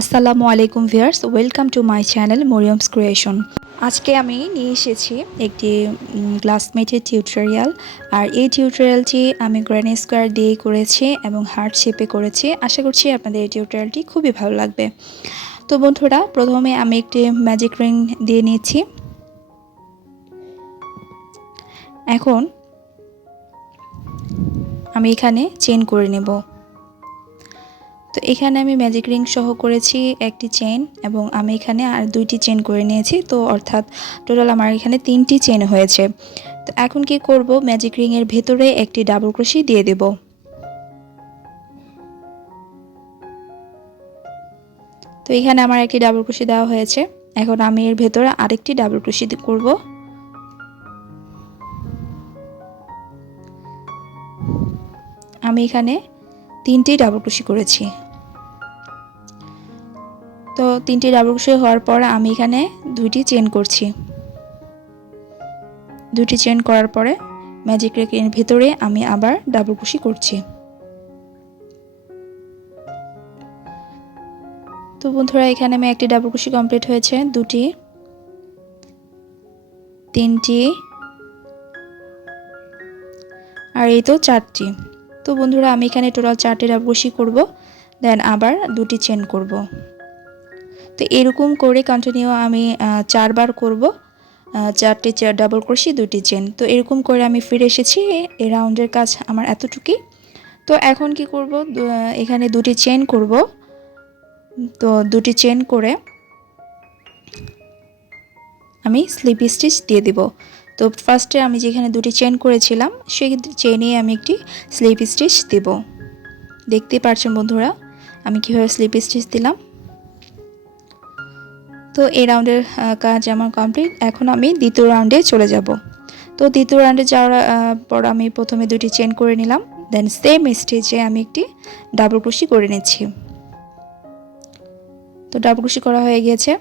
আসসালামু আলাইকুম viewers welcome to my channel Mariyam's creation. আজকে আমি নিয়ে এসেছি একটি গ্লাসমেটের টিউটোরিয়াল। আর এই টিউটোরিয়ালটি আমি গ্র্যানি স্কোয়ার দিয়ে করেছি এবং হার্ট শেপে করেছি। আশা করছি আপনাদের এই টিউটোরিয়ালটি খুবই ভালো লাগবে। তো বন্ধুরা, প্রথমে আমি একটি ম্যাজিক রিং দিয়ে নিয়েছি এখন আমি এখানে চেন করে নেব। তো এখানে আমি ম্যাজিক রিং সহ করেছি একটি চেন এবং আমি এখানে আর দুইটি চেন করে নিয়েছি। তো অর্থাৎ টোটাল আমার এখানে তিনটি চেন হয়েছে। তো এখন কি করব? ম্যাজিক রিংয়ের ভেতরে একটি ডাবল ক্রোশি দিয়ে দেব। তো এখানে আমার একটি ডাবল ক্রোশি দেওয়া হয়েছে। এখন আমি এর ভেতরে আরেকটি ডাবল ক্রোশি করব। আমি এখানে তিনটি ডাবল ক্রোশি করেছি। তিনটি ডাবল ক্রোশি হওয়ার পর আমি এখানে দুইটি চেন করছি। দুটি চেন করার পরে ম্যাজিক রেকের ভেতরে আমি আবার ডাবল ক্রোশি করছি। তো বন্ধুরা, এখানে আমি একটি ডাবল ক্রোশি কমপ্লিট হয়েছে। দুটি, তিনটি আর এই তো চারটি। তো বন্ধুরা, আমি এখানে টোটাল চারটি ডাবল ক্রোশি করব দেন আবার দুটি চেন করব। তো এরকম করে কন্টিনিউ আমি চারবার করব। চারটে চার ডাবল ক্রোশি দুটি চেন তো এরকম করে আমি ফিরে এসেছি এই রাউন্ডের কাজ আমার এতটুকুই। তো এখন কি করব? এখানে দুটি চেন করব। তো দুটি চেন করে আমি স্লিপ স্টিচ দিয়ে দিব। তো ফার্স্টে আমি যেখানে দুটি চেন করেছিলাম, সেই চেনে আমি একটি স্লিপ স্টিচ দেব। দেখতে পারছেন বন্ধুরা, আমি কীভাবে স্লিপ স্টিচ দিলাম? তো এই রাউন্ডের কাজ আমার কমপ্লিট। এখন আমি দ্বিতীয় রাউন্ডে চলে যাব। তো দ্বিতীয় রাউন্ডে যাওয়ার পর আমি প্রথমে দুটি চেন করে নিলাম। দেন সেম স্টেজে আমি একটি ডাবল ক্রুশি করে নিচ্ছি। তো ডাবল ক্রুশি করা হয়ে গিয়েছে।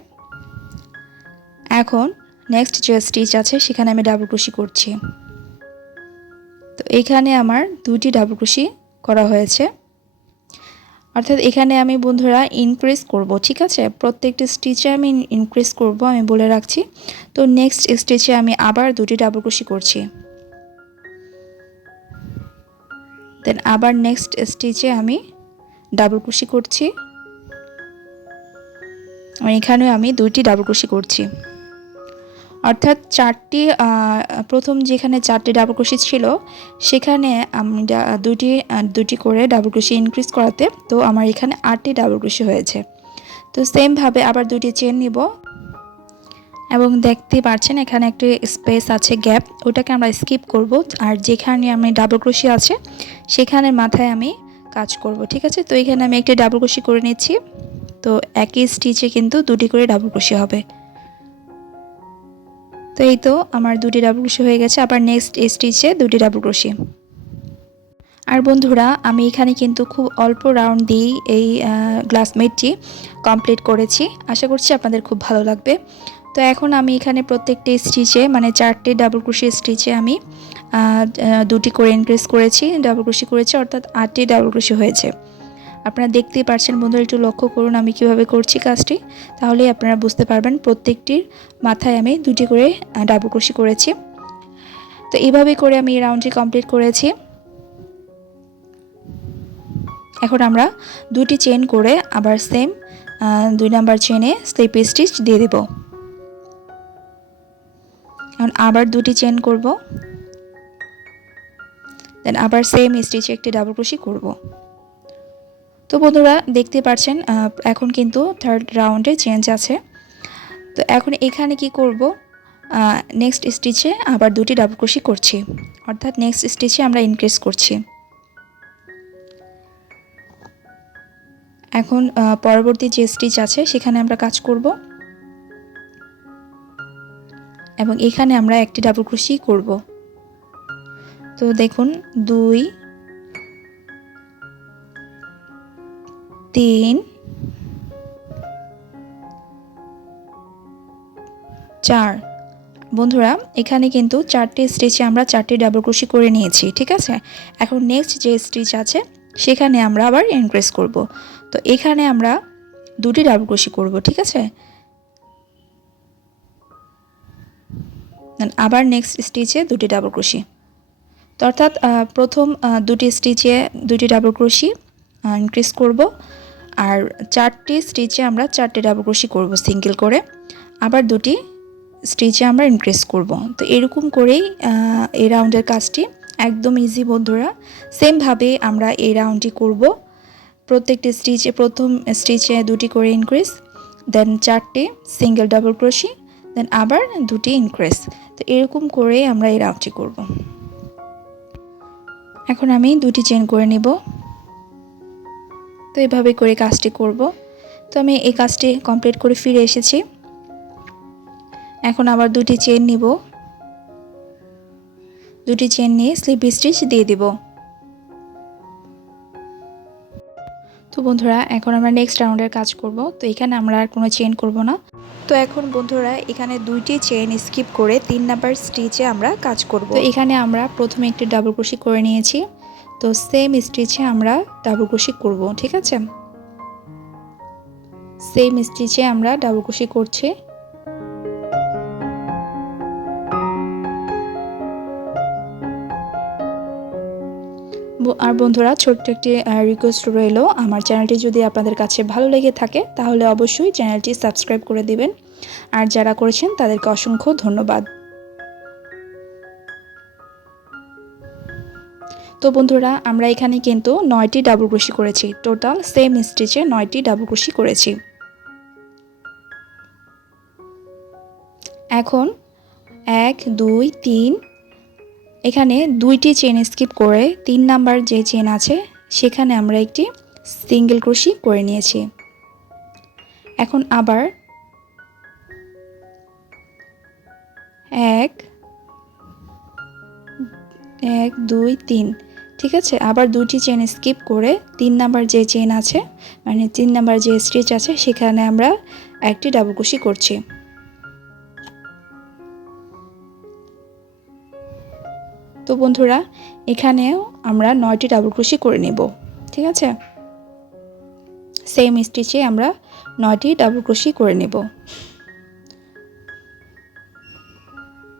এখন নেক্সট যে স্টিচ আছে, সেখানে আমি ডাবল ক্রুশি করছি। তো এখানে আমার দুটি ডাবল ক্রুশি করা হয়েছে। অর্থাৎ এখানে আমি বন্ধুরা ইনক্রিজ করব, ঠিক আছে? প্রত্যেকটি স্টিচে আমি ইনক্রিজ করব, আমি বলে রাখছি। তো নেক্সট স্টিচে আমি আবার দুটি ডাবল ক্রুশি করছি। দেন আবার নেক্সট স্টিচে আমি ডাবল ক্রুশি করছি। এখানেও আমি দুইটি ডাবল ক্রুশি করছি। অর্থাৎ চারটি প্রথম যেখানে চারটি ডাবল ক্রোশি ছিল, সেখানে আমি দুটি দুটি করে ডাবল ক্রোশি ইনক্রিজ করাতে, তো আমার এখানে আটটি ডাবল ক্রোশি হয়েছে। তো সেমভাবে আবার দুটি চেন নিব। এবং দেখতে পাচ্ছেন এখানে একটি স্পেস আছে গ্যাপ ওটাকে আমরা স্কিপ করব। আর যেখানে আমি ডাবল ক্রোশি আছে সেখানের মাথায় আমি কাজ করব, ঠিক আছে? তো এখানে আমি একটি ডাবল ক্রোশি করে নিচ্ছি। তো একই স্টিচে কিন্তু দুটি করে ডাবল ক্রোশি হবে। তো এই তো আমার দুটি ডাবল ক্রোশি হয়ে গেছে। আবার নেক্সট স্টিচে দুটি ডাবল ক্রোশি আর বন্ধুরা, আমি এখানে কিন্তু খুব অল্প রাউন্ড দিয়েই এই গ্লাসমেটটি কমপ্লিট করেছি। আশা করছি আপনাদের খুব ভালো লাগবে। তো এখন আমি এখানে প্রত্যেকটি স্টিচে মানে চারটে ডাবল ক্রোশি স্টিচে আমি দুটি করে ইনক্রিজ করেছি। ডাবল ক্রোশি করেছি, অর্থাৎ আটটি ডাবল ক্রোশি হয়েছে। আপনারা দেখতেই পারছেন বন্ধুরা, একটু লক্ষ্য করুন আমি কীভাবে করছি কাজটি। তাহলেই আপনারা বুঝতে পারবেন প্রত্যেকটির মাথায় আমি দুটি করে ডাবল ক্রোশি করেছি। তো এইভাবে করে আমি এই রাউন্ডটি কমপ্লিট করেছি। এখন আমরা দুটি চেন করে আবার সেম দুই নাম্বার চেনে স্লিপ স্টিচ দিয়ে দেব। এখন আবার দুটি চেন করব। দেন আবার সেম স্টিচে একটি ডাবল ক্রোশি করব। তো বন্ধুরা দেখতে পাচ্ছেন এখন কিন্তু থার্ড রাউন্ডে চেঞ্জ আছে। তো এখন এখানে কি করব? নেক্সট স্টিচে আবার দুটি ডাবল ক্রোশি করছি। অর্থাৎ নেক্সট স্টিচে আমরা ইনক্রিজ করছি। এখন পরবর্তী যে স্টিচ আছে, সেখানে আমরা কাজ করব। এবং এখানে আমরা একটি ডাবল ক্রোশি করব। তো দেখুন, দুই তিন, চার। বন্ধুরা, এখানে কিন্তু চারটে স্টিচে আমরা চারটে ডাবল ক্রোশি করে নিয়েছি, ঠিক আছে? এখন নেক্সট যে স্টিচ আছে, সেখানে আমরা আবার ইনক্রিজ করব। তো এখানে আমরা দুটি ডাবল ক্রোশি করব, ঠিক আছে? আবার নেক্সট স্টিচে দুটি ডাবল ক্রোশি তো অর্থাৎ প্রথম দুটি স্টিচে দুটি ডাবল ক্রোশি ইনক্রিজ করব। আর চারটি স্টিচে আমরা চারটি ডাবল ক্রোশি করব সিঙ্গেল করে। আবার দুটি স্টিচে আমরা ইনক্রিজ করব। তো এরকম করেই এই রাউন্ডের কাজটি একদম ইজি বন্ধুরা। সেমভাবে আমরা এই রাউন্ডটি করব। প্রত্যেকটি স্টিচে প্রথম স্টিচে দুটি করে ইনক্রিজ দেন চারটি সিঙ্গেল ডাবল ক্রোশি দেন আবার দুটি ইনক্রিজ তো এরকম করেই আমরা এই রাউন্ডটি করব। এখন আমি দুটি চেন করে নিব। তো এভাবে করে কাজটি করব। তো আমি এই কাজটি কমপ্লিট করে ফিরে এসেছি। এখন আবার দুটি চেন নিব। দুটি চেন নিয়ে স্লিপ স্টিচ দিয়ে দিব। তো বন্ধুরা, এখন আমরা নেক্সট রাউন্ডের কাজ করব। তো এখানে আমরা আর কোনো চেন করব না। তো এখন বন্ধুরা, এখানে দুইটি চেন স্কিপ করে তিন নাম্বার স্টিচে আমরা কাজ করব। তো এখানে আমরা প্রথমে একটি ডাবল ক্রোশি করে নিয়েছি। তো সেম স্টিচে আমরা ডাবল ক্রোশি করব, ঠিক আছে? সেম স্টিচে আমরা ডাবল ক্রোশি করছি আর বন্ধুরা, ছোট্ট একটি রিকোয়েস্ট রইল। আমার চ্যানেলটি যদি আপনাদের কাছে ভালো লেগে থাকে, তাহলে অবশ্যই চ্যানেলটি সাবস্ক্রাইব করে দিবেন। আর যারা করেছেন, তাদেরকে অসংখ্য ধন্যবাদ। তো বন্ধুরা, আমরা এখানে কিন্তু নয়টি ডাবল ক্রোশি করেছি। টোটাল সেম স্টিচে নয়টি ডাবল ক্রোশি করেছি। এখন এক, দুই, তিন, এখানে দুইটি চেন স্কিপ করে তিন নাম্বার যে চেন আছে, সেখানে আমরা একটি সিঙ্গেল ক্রোশি করে নিয়েছি। এখন আবার এক এক, দুই, তিন। ঠিক আছে? আবার দুটি চেন স্কিপ করে তিন নাম্বার যে চেন আছে মানে তিন নাম্বার যে স্টিচ আছে, সেখানে আমরা একটি ডাবল ক্রোশি করছি। তো বন্ধুরা, এখানেও আমরা নয়টি ডাবল ক্রোশি করে নেব, ঠিক আছে? সেম স্টিচে আমরা নয়টি ডাবল ক্রোশি করে নেব।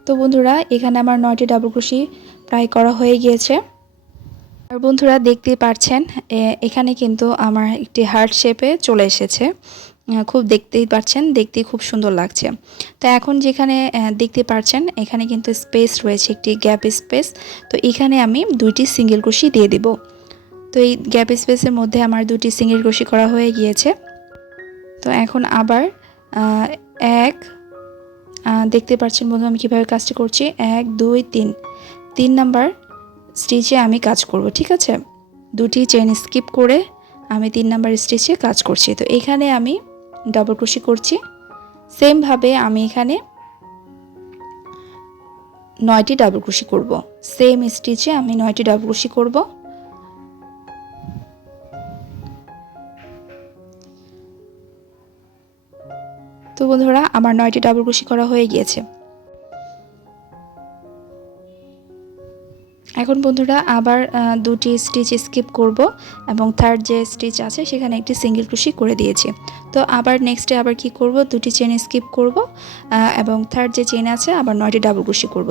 তো বন্ধুরা, এখানে আমার নয়টি ডাবল ক্রোশি প্রায় করা হয়ে গিয়েছে। আর বন্ধুরা দেখতেই পারছেন এখানে কিন্তু আমার একটি হার্ট শেপে চলে এসেছে। খুব দেখতেই পাচ্ছেন দেখতে খুব সুন্দর লাগছে। তো এখন যেখানে দেখতে পাচ্ছেন এখানে কিন্তু স্পেস রয়েছে, একটি গ্যাপ স্পেস। তো এখানে আমি দুইটি সিঙ্গেল ক্রোশি দিয়ে দিব। তো এই গ্যাপ স্পেসের মধ্যে আমার দুটি সিঙ্গেল ক্রোশি করা হয়ে গিয়েছে। তো এখন আবার এক দেখতে পাচ্ছেন বন্ধু আমি কীভাবে কাজটি করছি। এক, দুই, তিন। তিন নাম্বার স্টিচে আমি কাজ করব, ঠিক আছে? দুটি চেন স্কিপ করে আমি তিন নাম্বার স্টিচে কাজ করছি। তো এখানে আমি ডাবল ক্রোশি করছি। সেমভাবে আমি এখানে নয়টি ডাবল ক্রোশি করব। সেম স্টিচে আমি নয়টি ডাবল ক্রোশি করব। তো বন্ধুরা, আমার নয়টি ডাবল ক্রোশি করা হয়ে গিয়েছে। এখন বন্ধুরা আবার দুটি স্টিচ স্কিপ করব এবং থার্ড যে স্টিচ আছে সেখানে একটি সিঙ্গেল ক্রোশি করে দিয়েছি। তো আবার নেক্সটে আবার কি করব? দুটি চেন স্কিপ করব এবং থার্ড যে চেন আছে আবার নয়টি ডাবল ক্রোশি করব।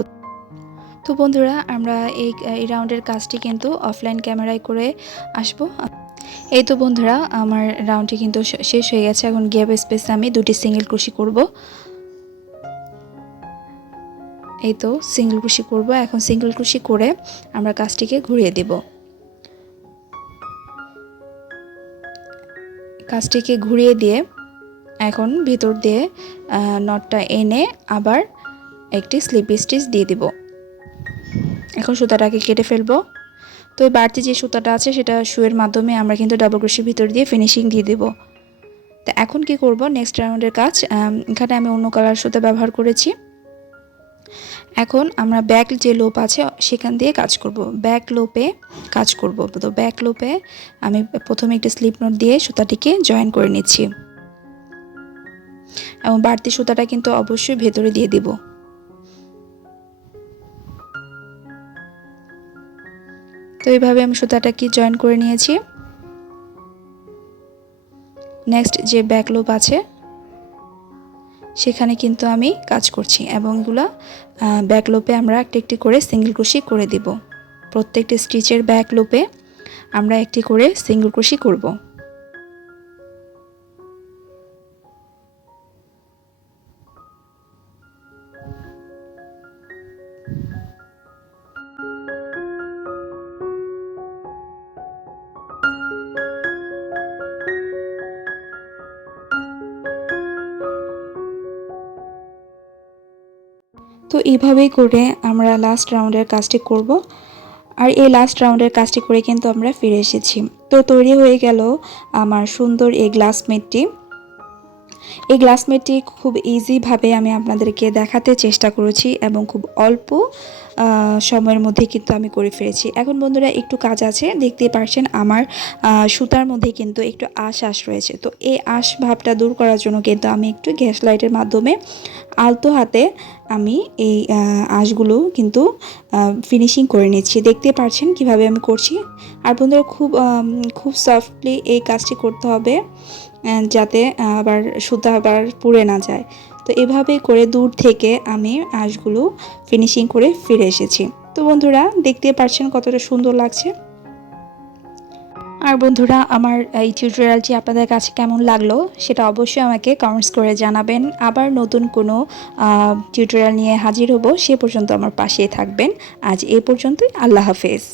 তো বন্ধুরা, আমরা এই এই রাউন্ডের কাজটি কিন্তু অফলাইন ক্যামেরায় করে আসব। এই তো বন্ধুরা, আমার রাউন্ডটি কিন্তু শেষ হয়ে গেছে। এখন গ্যাপ স্পেসে আমি দুটি সিঙ্গেল ক্রোশি করব। এই তো সিঙ্গেল ক্রোশি করব, এখন সিঙ্গেল ক্রোশি করে আমরা কাজটিকে ঘুরিয়ে দেব। কাজটিকে ঘুরিয়ে দিয়ে এখন ভিতর দিয়ে নটটা এনে আবার একটি স্লিপ স্টিচ দিয়ে দিব। এখন সুতাটাকে কেটে ফেলব। তো এই বাড়তি যে সুতাটা আছে, সেটা শুয়ের মাধ্যমে আমরা কিন্তু ডাবল ক্রোশির ভিতর দিয়ে ফিনিশিং দিয়ে দেবো। তো এখন কি করব? নেক্সট রাউন্ডের কাজ এখানে আমি অন্য কালার সুতা ব্যবহার করেছি। এখন আমরা ব্যাক যে লোপ আছে, সেখান দিয়ে কাজ করব। ব্যাক লোপে কাজ করব। তো ব্যাক লোপে আমি প্রথমে একটি স্লিপ নোট দিয়ে সুতাটিকে জয়েন করে নিচ্ছি। এবং বাড়তি সুতাটা কিন্তু অবশ্যই ভেতরে দিয়ে দিব। তো এইভাবে আমি সুতাটাকে জয়েন করে নিয়েছি। নেক্সট যে ব্যাক লোপ আছে সেখানে কিন্তু আমি কাজ করছি এবং এগুলো ব্যাক লোপে আমরা একটি একটি করে সিঙ্গেল ক্রুশি করে দিব। প্রত্যেকটি স্টিচের ব্যাক লোপে আমরা একটি করে সিঙ্গেল ক্রুশি করব। তো এইভাবেই করে আমরা লাস্ট রাউন্ডের কাজটি করব। আর এই লাস্ট রাউন্ডের কাজটি করে কিন্তু আমরা ফিরে এসেছি। তো তৈরি হয়ে গেল আমার সুন্দর এই গ্লাস মেটটি এই গ্লাসমেটটি খুব ইজিভাবে আমি আপনাদেরকে দেখাতে চেষ্টা করেছি এবং খুব অল্প সময়ের মধ্যে কিন্তু আমি করে ফেলেছি। এখন বন্ধুরা একটু কাজ আছে দেখতে পারছেন আমার সুতার মধ্যে কিন্তু একটু আশ আশ রয়েছে। তো এই আশ ভাবটা দূর করার জন্য কিন্তু আমি একটু গ্যাস লাইটের মাধ্যমে আলতো হাতে আমি এই আঁশগুলো কিন্তু ফিনিশিং করে নিচ্ছি। দেখতে পারছেন কীভাবে আমি করছি? আর বন্ধুরা খুব খুব সফটলি এই কাজটি করতে হবে। যাতে আবার সুতা আবার পুড়ে না যায়। তো এভাবে করে দূর থেকে আমি আঁশগুলো ফিনিশিং করে ফিরে এসেছি। তো বন্ধুরা, দেখতে পারছেন কতটা সুন্দর লাগছে। আর বন্ধুরা, আমার এই টিউটোরিয়ালটি আপনাদের কাছে কেমন লাগল সেটা অবশ্যই আমাকে কমেন্টস করে জানাবেন। আবার নতুন কোনো টিউটোরিয়াল নিয়ে হাজির হব সে পর্যন্ত আমার পাশেই থাকবেন। আজ এ পর্যন্তই, আল্লাহ হাফেজ।